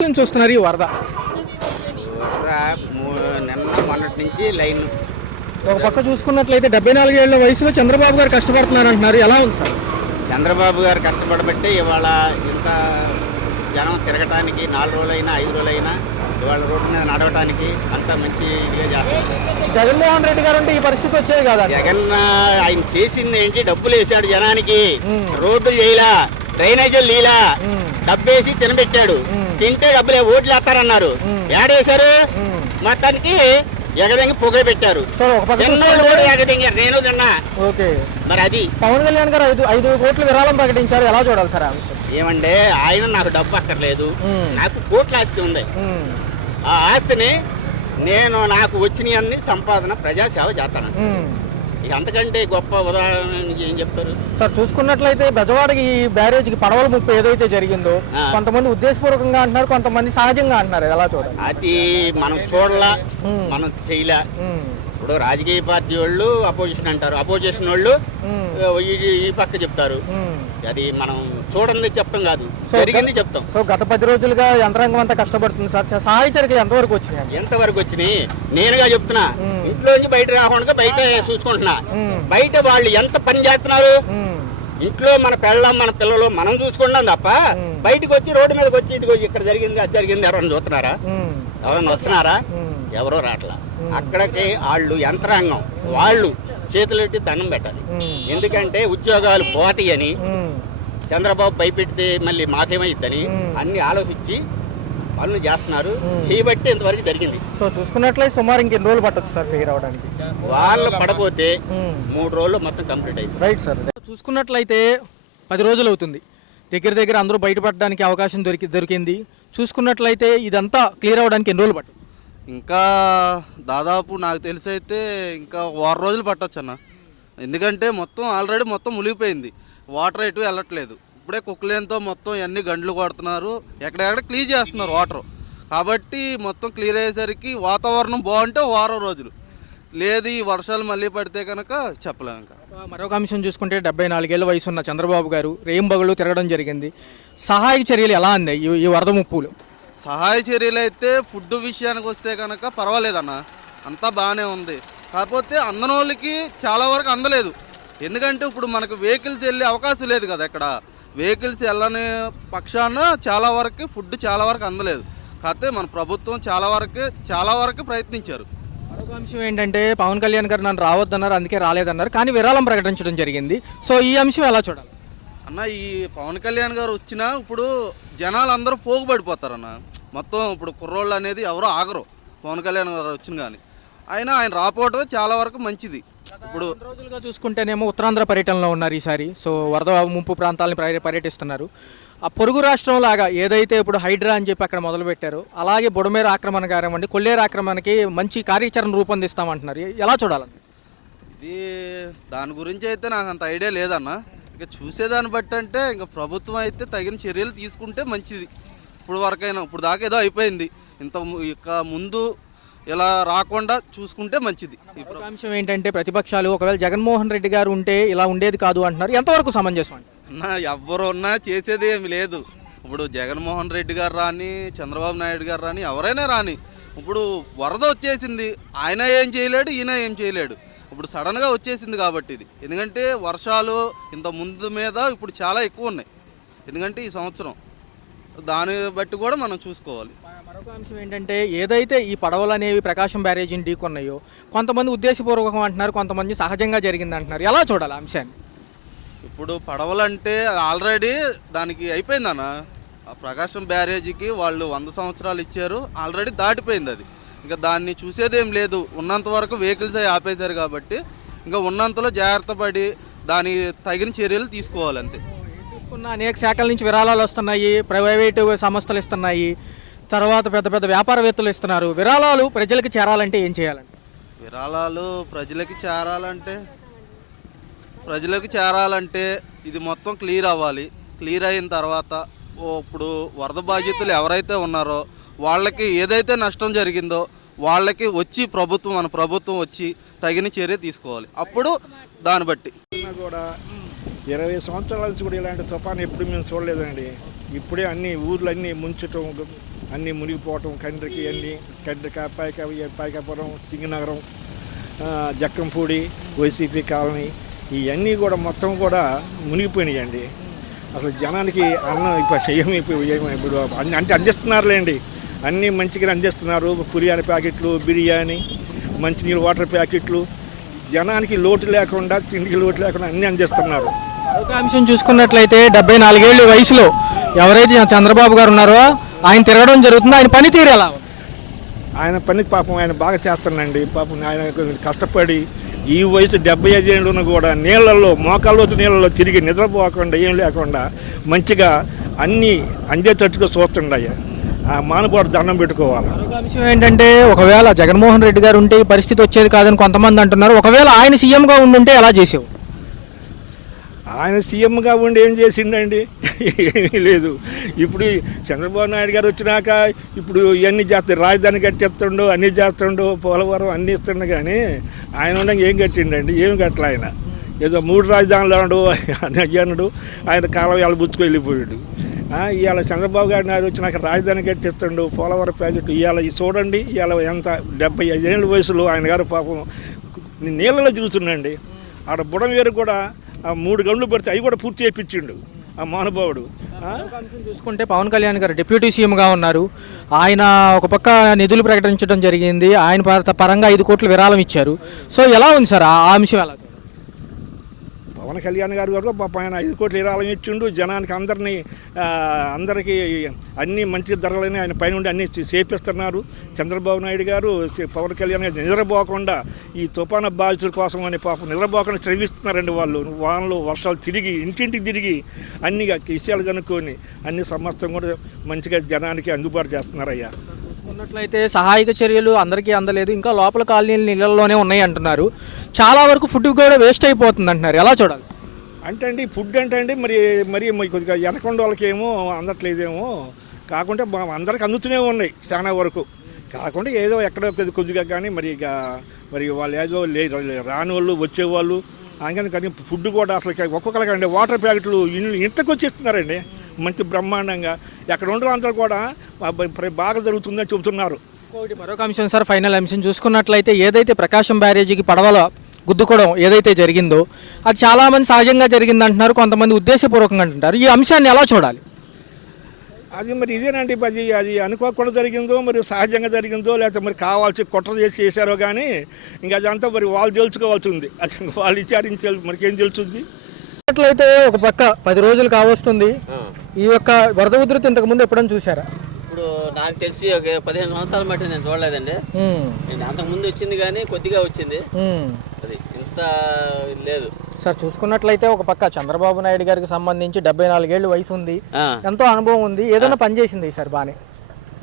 చూస్తున్నారు ఈ వరద నిన్న మొన్నటి నుంచి లైన్ ఒక పక్క చూసుకున్నట్లయితే 74 ఏళ్ల వయసులో చంద్రబాబు గారు కష్టపడుతున్నారు అంటున్నారు. ఎలా ఉంది సార్? చంద్రబాబు గారు కష్టపడబట్టే ఇవాళ ఇంత జనం తిరగటానికి 4 రోజులైనా 5 రోజులైనా ఇవాళ రోడ్డు మీద నడవటానికి అంత మంచి ఇదిగా చేస్తారు. జగన్మోహన్ రెడ్డి గారు అంటే ఈ పరిస్థితి వచ్చేది కదా. జగన్ ఆయన చేసింది ఏంటి? డబ్బులు వేసాడు జనానికి, రోడ్డు చేయలా, డ్రైనేజీలు లీలా, డబ్బేసి తినబెట్టాడు. తింటే డబ్బులే ఓట్లు వేస్తారన్నారు, ఏడేశారు మొత్తానికి ఎగదంగి పొగ పెట్టారు. ఎగదంగారు, నేను తిన్నా. మరి అది పవన్ కళ్యాణ్ గారు 5 కోట్ల విరాళం ప్రకటించారు. ఎలా చూడాలి సార్? ఏమంటే ఆయన నాకు డబ్బు అక్కర్లేదు, నాకు కోట్ల ఆస్తి ఉంది. ఆ ఆస్తిని నేను నాకు వచ్చినవన్నీ సంపాదన ప్రజాసేవ చేస్తాను. ఇక అంతకంటే గొప్ప ఉదాహరణ ఏం చెప్తారు సార్? చూసుకున్నట్లయితే బెజవాడకి బ్యారేజ్కి పడవల ముప్పు ఏదైతే జరిగిందో కొంతమంది ఉద్దేశపూర్వకంగా అంటున్నారు, కొంతమంది సహజంగా అంటున్నారు. ఎలా చూడాలి? అది మనం చూడలా, మనం చేయలే. ఇప్పుడు రాజకీయ పార్టీ వాళ్ళు అపోజిషన్ అంటారు, అపోజిషన్ వాళ్ళు ఈ పక్క చెప్తారు. అది మనం చూడండి చెప్పడం కాదు, జరిగింది చెప్తాం. సో గత 10 రోజులుగా యంత్రాంగం అంతా కష్టపడుతుంది సార్. సహాయ చర్యలు ఎంతవరకు వచ్చినాయి? ఎంతవరకు వచ్చినాయి నేనుగా చెప్తున్నా. ఇంట్లోంచి బయట రాకుండా బయట చూసుకుంటున్నా. బయట వాళ్ళు ఎంత పని చేస్తున్నారు. ఇంట్లో మన పెళ్ళం మన పిల్లలు మనం చూసుకుంటాం తప్ప బయటకు వచ్చి రోడ్డు మీదకి వచ్చి ఇదిగో ఇక్కడ జరిగింది అది జరిగింది ఎవరైనా చూస్తున్నారా? ఎవరైనా వస్తున్నారా? ఎవరో రావట్లా. అక్కడికి వాళ్ళు యంత్రాంగం వాళ్ళు చేతులెట్టి దండం పెట్టాలి. ఎందుకంటే ఉద్యోగాలు పోతాయి అని చంద్రబాబు భయపెడితే మళ్ళీ మాకేమైద్దని అన్ని ఆలోచించి పనులు చేస్తున్నారు. చేయబట్టి ఇంతవరకు జరిగింది. సో చూసుకున్నట్లయితే సుమారు ఇంకెన్ని రోజులు పట్టొచ్చు సార్ క్లియర్ అవడానికి? వాళ్ళు పడపోతే 3 రోజుల్లో మొత్తం కంప్లీట్ అయింది. Right sir. చూసుకున్నట్లయితే 10 రోజులు అవుతుంది దగ్గర అందరూ బయటపడడానికి అవకాశం దొరికింది. చూసుకున్నట్లయితే ఇదంతా క్లియర్ అవడానికి ఎన్ని రోజులు పట్టు? ఇంకా దాదాపు నాకు తెలిసి అయితే ఇంకా 1 రోజులు పట్టొచ్చు అన్న. ఎందుకంటే మొత్తం ఆల్రెడీ మొత్తం మునిగిపోయింది, వాటర్ ఎటు వెళ్ళట్లేదు. ఇప్పుడే కుక్కలేంతో మొత్తం అన్ని గంటలు కొడుతున్నారు, ఎక్కడెక్కడ క్లీన్ చేస్తున్నారు వాటర్. కాబట్టి మొత్తం క్లియర్ అయ్యేసరికి వాతావరణం బాగుంటే 1 రోజులు, లేదు ఈ వర్షాలు మళ్ళీ పడితే కనుక చెప్పలేము. ఇంకా మరొక అంశం చూసుకుంటే 74 ఏళ్ళ వయసు ఉన్న చంద్రబాబు గారు రేయింబగళ్ళు తిరగడం జరిగింది. సహాయక చర్యలు ఎలా అందాయి ఈ వరద ముప్పులు? సహాయ చర్యలు అయితే ఫుడ్ విషయానికి వస్తే కనుక పర్వాలేదన్న, అంతా బాగానే ఉంది. కాకపోతే అందని వాళ్ళకి చాలా వరకు అందలేదు. ఎందుకంటే ఇప్పుడు మనకు వెహికల్స్ వెళ్ళే అవకాశం లేదు కదా. ఇక్కడ వెహికల్స్ వెళ్ళని పక్షాన చాలా వరకు ఫుడ్ చాలా వరకు అందలేదు. కాకపోతే మన ప్రభుత్వం చాలా వరకు ప్రయత్నించారు. మరొక అంశం ఏంటంటే పవన్ కళ్యాణ్ గారు నన్ను రావద్దన్నారు, అందుకే రాలేదన్నారు, కానీ విరాళం ప్రకటించడం జరిగింది. సో ఈ అంశం ఎలా చూడాలి అన్న? ఈ పవన్ కళ్యాణ్ గారు వచ్చినా ఇప్పుడు జనాలు అందరూ పోగుపడిపోతారన్న. మొత్తం ఇప్పుడు కుర్రోళ్ళు అనేది ఎవరో ఆగరు పవన్ కళ్యాణ్ గారు వచ్చిన కానీ. ఆయన రాపోవటమే చాలా వరకు మంచిది. ఇప్పుడు రోజులుగా చూసుకుంటేనేమో ఉత్తరాంధ్ర పర్యటనలో ఉన్నారు ఈసారి. సో వరద ముంపు ప్రాంతాలను పర్యటిస్తున్నారు. ఆ పొరుగు రాష్ట్రం లాగా ఏదైతే ఇప్పుడు హైడ్రా అని చెప్పి అక్కడ మొదలుపెట్టారో అలాగే బుడమేరు ఆక్రమణ కానివ్వండి, కొల్లేరు ఆక్రమణకి మంచి కార్యాచరణ రూపొందిస్తామంటున్నారు. ఎలా చూడాలని? ఇది దాని గురించి అయితే నాకు అంత ఐడియా లేదన్న. ఇక చూసేదాన్ని బట్టి అంటే ఇంకా ప్రభుత్వం అయితే తగిన చర్యలు తీసుకుంటే మంచిది. ఇప్పుడు వరకైనా ఇప్పుడు దాకా ఏదో అయిపోయింది, ఇక ముందు ఇలా రాకుండా చూసుకుంటే మంచిది. ఇప్పుడు అంశం ఏంటంటే ప్రతిపక్షాలు ఒకవేళ జగన్మోహన్ రెడ్డి గారు ఉంటే ఇలా ఉండేది కాదు అంటున్నారు. ఎంతవరకు సమంజసం అండి? ఎవరు ఉన్నా చేసేది ఏమి లేదు. ఇప్పుడు జగన్మోహన్ రెడ్డి గారు రాని, చంద్రబాబు నాయుడు గారు రాని, ఎవరైనా రాని, ఇప్పుడు వరద వచ్చేసింది, ఆయన ఏం చేయలేడు, ఈయన ఏం చేయలేడు. ఇప్పుడు సడన్గా వచ్చేసింది కాబట్టి ఇది. ఎందుకంటే వర్షాలు ఇంత ముందు మీద ఇప్పుడు చాలా ఎక్కువ ఉన్నాయి. ఎందుకంటే ఈ సంవత్సరం దాన్ని బట్టి కూడా మనం చూసుకోవాలి. మరొక అంశం ఏంటంటే ఏదైతే ఈ పడవలు అనేవి ప్రకాశం బ్యారేజీని ఢీకొన్నాయో కొంతమంది ఉద్దేశపూర్వకం అంటున్నారు, కొంతమంది సహజంగా జరిగింది అంటున్నారు. ఎలా చూడాలి అంశాన్ని? ఇప్పుడు పడవలంటే ఆల్రెడీ దానికి అయిపోయిందన్న. ఆ ప్రకాశం బ్యారేజీకి వాళ్ళు 100 సంవత్సరాలు ఇచ్చారు, ఆల్రెడీ దాటిపోయింది అది. ఇంకా దాన్ని చూసేదేం లేదు. ఉన్నంత వరకు వెహికల్స్ అవి ఆపేశారు కాబట్టి ఇంకా ఉన్నంతలో జాగ్రత్త పడి దాని తగిన చర్యలు తీసుకోవాలి అంతే. చూసుకున్న అనేక శాఖల నుంచి విరాళాలు వస్తున్నాయి, ప్రైవేటు సంస్థలు ఇస్తున్నాయి, తర్వాత పెద్ద వ్యాపారవేత్తలు ఇస్తున్నారు. విరాళాలు ప్రజలకు చేరాలంటే ఏం చేయాలండి? విరాళాలు ప్రజలకు చేరాలంటే ఇది మొత్తం క్లియర్ అవ్వాలి. క్లియర్ అయిన తర్వాత ఇప్పుడు వరద బాధితులు ఎవరైతే ఉన్నారో వాళ్ళకి ఏదైతే నష్టం జరిగిందో వాళ్ళకి వచ్చి మన ప్రభుత్వం వచ్చి తగిన చర్య తీసుకోవాలి. అప్పుడు దాన్ని బట్టి కూడా 20 సంవత్సరాల నుంచి కూడా ఇలాంటి తుఫాను ఎప్పుడు మేము చూడలేదండి. ఇప్పుడే అన్ని ఊర్లన్నీ ముంచటం, అన్నీ మునిగిపోవటం, పాయకాపురం, సింగనగరం, జక్కంపూడి, వైసీపీ కాలనీ ఇవన్నీ కూడా మొత్తం కూడా మునిగిపోయినాయండి. అసలు జనానికి అన్నం ఇప్పుడు అంటే అందిస్తున్నారులేండి, అన్నీ మంచిగా అందిస్తున్నారు. పులియాని ప్యాకెట్లు, బిర్యానీ, మంచినీళ్ళు, వాటర్ ప్యాకెట్లు, జనానికి లోటు లేకుండా, తిండికి లోటు లేకుండా అన్నీ అందిస్తున్నారు. మరొక అంశం చూసుకున్నట్లయితే 74 ఏళ్ళ వయసులో ఎవరైతే చంద్రబాబు గారు ఉన్నారో ఆయన తిరగడం జరుగుతుంది. ఆయన పనితీరు ఎలా ఉంది? ఆయన పని పాపం ఆయన బాగా చేస్తున్నాడండి. పాపం ఆయన కష్టపడి ఈ వయసు 75 ఏళ్ళున్న కూడా నీళ్ళల్లో, మోకాళ్ళ నీళ్ళల్లో తిరిగి నిద్రపోకుండా ఏం లేకుండా మంచిగా అన్నీ అందేటట్టుగా చూస్తుండయ్యా. ఆ మానవుడు దండం పెట్టుకోవాలి. మరొక అంశం ఏంటంటే ఒకవేళ జగన్మోహన్ రెడ్డి గారు ఉంటే ఈ పరిస్థితి వచ్చేది కాదని కొంతమంది అంటున్నారు. ఒకవేళ ఆయన సీఎంగా ఉండుంటే ఎలా చేసేవు? ఆయన సీఎంగా ఉండి ఏం చేసిండండి? ఏమీ లేదు. ఇప్పుడు చంద్రబాబు నాయుడు గారు వచ్చినాక ఇప్పుడు ఇవన్నీ చేస్తాడు, రాజధాని కట్టేస్తుండు, అన్నీ చేస్తుండు, పోలవరం అన్నీ ఇస్తుండు. కానీ ఆయన ఉండగా ఏం కట్టిండండి? ఏమి కట్టలే. ఆయన ఏదో 3 రాజధానులు అన్నాడు, అన్నాడు. ఆయన కాలం వెళ్ళబుచ్చుకు వెళ్ళిపోయాడు. ఇవాళ చంద్రబాబు గారు నాయుడు వచ్చినాక రాజధాని కట్టిస్తుండు, పోలవరం ప్రాజెక్టు. ఇవాళ చూడండి, ఇవాళ ఎంత 75 ఏళ్ళ వయసులో ఆయన గారు పాపం నీళ్ళలో తిరుగుతుండండి. ఆడ బుడమేరు కూడా 3 గంటలు పెడితే అవి కూడా పూర్తి చేయించిండు ఆ మహానుభావుడు. చూసుకుంటే పవన్ కళ్యాణ్ గారు డిప్యూటీ సీఎంగా ఉన్నారు. ఆయన ఒక పక్క నిధులు ప్రకటించడం జరిగింది. ఆయన పరంగా 5 కోట్ల విరాళం ఇచ్చారు. సో ఎలా ఉంది సార్ ఆ అంశం? ఎలా పవన్ కళ్యాణ్ గారు కూడా పాపం ఆయన 5 కోట్ల విరాళం ఇచ్చిండు. జనానికి అందరికీ అన్నీ మంచి ధరలని ఆయన పైనుండి అన్నీ చేపిస్తున్నారు. చంద్రబాబు నాయుడు గారు పవన్ కళ్యాణ్ గారు నిద్రపోకుండా ఈ తుఫాను బాధితుల కోసం అని పాపం నిద్రపోకుండా శ్రమిస్తున్నారండి. వానలు వర్షాలు తిరిగి ఇంటింటికి తిరిగి అన్ని విషయాలు కనుక్కొని అన్ని సమస్తం కూడా మంచిగా జనానికి అందుబాటు చేస్తున్నారయ్యా. చూసుకున్నట్లయితే సహాయక చర్యలు అందరికీ అందలేదు. ఇంకా లోపల కాలనీలు నీళ్ళల్లోనే ఉన్నాయి అంటున్నారు. చాలా వరకు ఫుడ్ కూడా వేస్ట్ అయిపోతుంది అంటున్నారు. ఎలా చూడాలి? అంటే అండి ఫుడ్ అంటే అండి మరి కొద్దిగా వెనకొండ వాళ్ళకేమో అందట్లేదేమో, కాకుంటే అందరికి అందుతూనే ఉన్నాయి చాలా వరకు. కాకుండా ఏదో ఎక్కడో కొద్దిగా కానీ మరి వాళ్ళు ఏదో రాని వాళ్ళు వచ్చేవాళ్ళు అందుకని. కానీ ఫుడ్ కూడా అసలు ఒక్కొక్కరికి అండి వాటర్ ప్యాకెట్లు ఇంటికి వచ్చి ఇస్తున్నారండి మంచి బ్రహ్మాండంగా. ఎక్కడ ఉండరు అందరూ కూడా బాగా జరుగుతుందని చెబుతున్నారు. మరొక అంశం సార్, ఫైనల్ అంశం చూసుకున్నట్లయితే ఏదైతే ప్రకాశం బ్యారేజీకి పడవల గుద్దుకోవడం ఏదైతే జరిగిందో అది చాలామంది సహజంగా జరిగింది అంటున్నారు, కొంతమంది ఉద్దేశపూర్వకంగా అంటున్నారు. ఈ అంశాన్ని ఎలా చూడాలి? అది మరి ఇదేనండి, అది అనుకోకుండా జరిగిందో మరి సహజంగా జరిగిందో లేకపోతే మరి కావాల్సి కుట్ర చేశారో కానీ ఇంకా అదంతా మరి వాళ్ళు తెలుసుకోవాల్సి ఉంది. అది వాళ్ళు విచారించి మనకేం తెలుస్తుంది. అట్లయితే ఒక పక్క 10 రోజులు కావస్తుంది. ఈ యొక్క వరద ఉధృతి ఇంతకు ముందు ఎప్పుడైనా చూసారా? ఇప్పుడు నాకు తెలిసి ఒక 15 సంవత్సరాల మట్టి నేను చూడలేదండి. అంతకు ముందు వచ్చింది కానీ కొద్దిగా వచ్చింది, అది ఇంత లేదు సార్. చూసుకున్నట్లయితే ఒక పక్క చంద్రబాబు నాయుడు గారికి సంబంధించి 74 ఏళ్ళు వయసు ఉంది, ఎంతో అనుభవం ఉంది. ఏదైనా పనిచేసింది సార్ బానే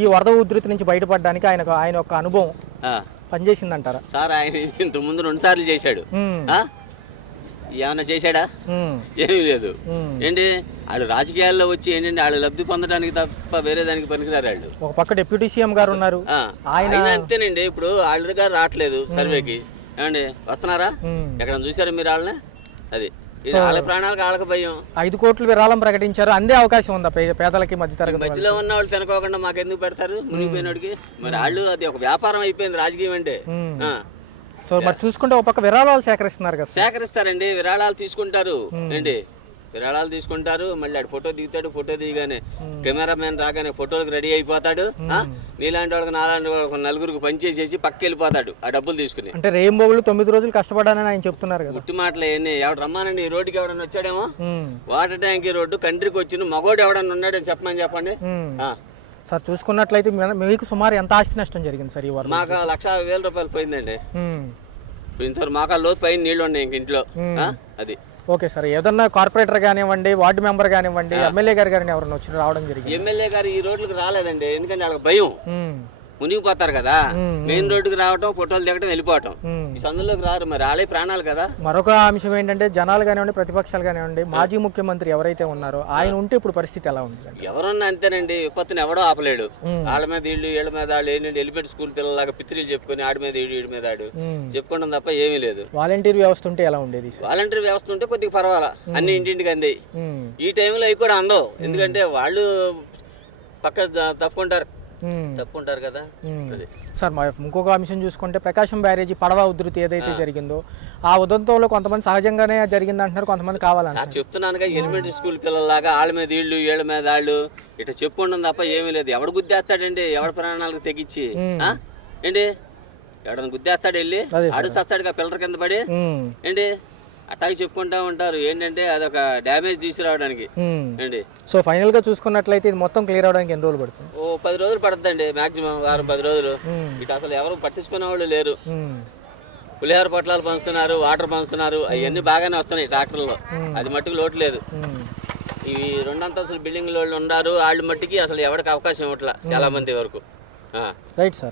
ఈ వరద ఉధృతి నుంచి బయటపడడానికి ఆయన యొక్క అనుభవం పనిచేసింది అంటారా సార్? ఆయన ఇంతకు ముందు 2 సార్లు చేశాడు, ఏమన్నా చేశాడా? ఏమీ లేదు. ఏంటి వాళ్ళు రాజకీయాల్లో వచ్చి ఏంటంటే వాళ్ళు లబ్ధి పొందడానికి తప్ప వేరే దానికి పనికిరారు వాళ్ళు. ఒక పక్క డిప్యూటీ సీఎం గారు ఉన్నారు, ఆయన అంతేనండి. ఇప్పుడు ఆల్రెడీ గారు రావట్లేదు సర్వేకి, ఏమండి వస్తున్నారా? ఎక్కడ చూసారా మీరు వాళ్ళని? అది వాళ్ళ ప్రాణాలకు వాళ్ళకి భయం. 5 కోట్ల విరాళం ప్రకటించారు, అందే అవకాశం ఉందా పేదలకి, మధ్యతరగతి మధ్యలో ఉన్న వాళ్ళు తినకోకుండా మాకెందుకు పెడతారు మునిగిపోయినోడికి? మరి వాళ్ళు అది ఒక వ్యాపారం అయిపోయింది రాజకీయం అంటే. సో మరి చూసుకుంటే ఒక పక్క విరాళాలు సేకరిస్తున్నారు కదా? సేకరిస్తారండి, విరాళాలు తీసుకుంటారు. ఏంటి విరాళాలు తీసుకుంటారు, మళ్ళీ ఆడు ఫోటో దిగుతాడు, ఫోటో దిగానే కెమెరామెన్ రాగానే ఫోటోలకు రెడీ అయిపోతాడు. నీలాంటి వాళ్ళకి నాలాంటి వాళ్ళకి 4గురికి పనిచేసేసి పక్క వెళ్ళిపోతాడు ఆ డబ్బులు తీసుకుని. అంటే రేయింబోగులు 9 రోజులు కష్టపడాలని ఆయన చెప్తున్నారు కదా. గుట్టి మాటలు అవన్నీ. ఎవడు రమ్మానండి ఈ రోడ్డుకి ఎవడన్నా వచ్చాడేమో, వాటర్ ట్యాంక్ రోడ్డు కంట్రీకి వచ్చిన మగోడు ఎవడన్నా ఉన్నాడని చెప్పమని చెప్పండి. సార్ చూసుకున్నట్లయితే మీకు సుమారు ఎంత ఆస్తి నష్టం జరిగింది సార్ ఈ వారం? మాకు 1,00,000 రూపాయలు పోయిందండి. ఇంతవరకు మాకు లోతు పైన నీళ్లు ఉన్నాయి ఇంక ఇంట్లో. అది ఓకే సార్. ఏదన్నా కార్పొరేటర్ కానివ్వండి, వార్డు మెంబర్ కానివ్వండి, ఎమ్మెల్యే గారు కానీ ఎవరన్నా వచ్చి రావడం జరిగింది? ఎమ్మెల్యే గారు ఈ రోడ్లకు రాలేదండి, ఎందుకంటే వాళ్ళకి భయం. మునిగిపోతారు కదా, మెయిన్ రోడ్డుకి రావటం, ఫోటోలు దిగటం, వెళ్ళిపోవటం. ఈ సందులోకి రారు, మరి వాళ్ళే ప్రాణాలు కదా. మరొక అంశం ఏంటంటే జనాలు కానివ్వండి, ప్రతిపక్షాలు కానివ్వండి, మాజీ ముఖ్యమంత్రి ఎవరైతే ఉన్నారో ఆయన ఉంటే ఇప్పుడు పరిస్థితి ఎలా ఉంది? ఎవరన్నా అంతేనండి, విపత్తుని ఎవడో ఆపలేడు. వాళ్ళ మీద వీళ్ళ మీద వాళ్ళు ఏంటంటే ఎలిమెంట్ స్కూల్ పిల్లలాగా పిత్రీలు చెప్పుకొని ఆడి మీద వీడి మీద ఆడు చెప్పుకోవడం తప్ప ఏమీ లేదు. వాలంటీర్ వ్యవస్థ ఉంటే ఎలా ఉండేది? వాలంటీర్ వ్యవస్థ ఉంటే కొద్దిగా పర్వాలా, అన్ని ఇంటింటికి అంది. ఈ టైంలో అవి కూడా అందవు, ఎందుకంటే వాళ్ళు పక్క తప్పుకుంటారు కదా. సార్ ఇంకొక అంశం చూసుకుంటే ప్రకాశం బ్యారేజీ పడవ ఉధృతి ఏదైతే జరిగిందో ఆ ఉదంతంలో కొంతమంది సహజంగానే జరిగింది అంటున్నారు, కొంతమంది కావాలంటారు. చెప్తున్నానుగా, ఎలిమెంటరీ స్కూల్ పిల్లలాగా వాళ్ళ మీద వీళ్ళ మీద వాళ్ళు ఇట్లా చెప్పుకుంటాం తప్ప ఏమీ లేదు. ఎవడు గుద్దేస్తాడండి, ఎవడి ప్రాణాలకు తెగించి ఏంటి, ఎవడన్నా గుద్దేస్తాడు వెళ్ళి ఆడు సస్తాడుగా పిల్లల కింద పడి ఏంటి, అట్టాగే చెప్పుకుంటా ఉంటారు. ఏంటంటే అదొక డ్యామేజ్ తీసుకురావడానికి ఏంటి. సో ఫైనల్ గా చూసుకున్నట్లయితే ఇది మొత్తం క్లియర్ అవడానికి ఎన్ని రోజులు పడుతుంది? ఓ 10 రోజులు పడుతుందండి, మాక్సిమం వారం 10 రోజులు. ఇటు అసలు ఎవరు పట్టించుకునే వాళ్ళు లేరు. పులిహోర పొట్లాలు పంచుతున్నారు, వాటర్ పంచుతున్నారు, అవన్నీ బాగానే వస్తున్నాయి ట్రాక్టర్లో, అది మట్టుకు లోటు లేదు. ఈ 2 అంతస్తుల బిల్డింగ్ వాళ్ళు ఉన్నారు, వాళ్ళు మట్టికి అసలు ఎవరికి అవకాశం ఇవ్వట్లా చాలా మంది వరకు. Right sir.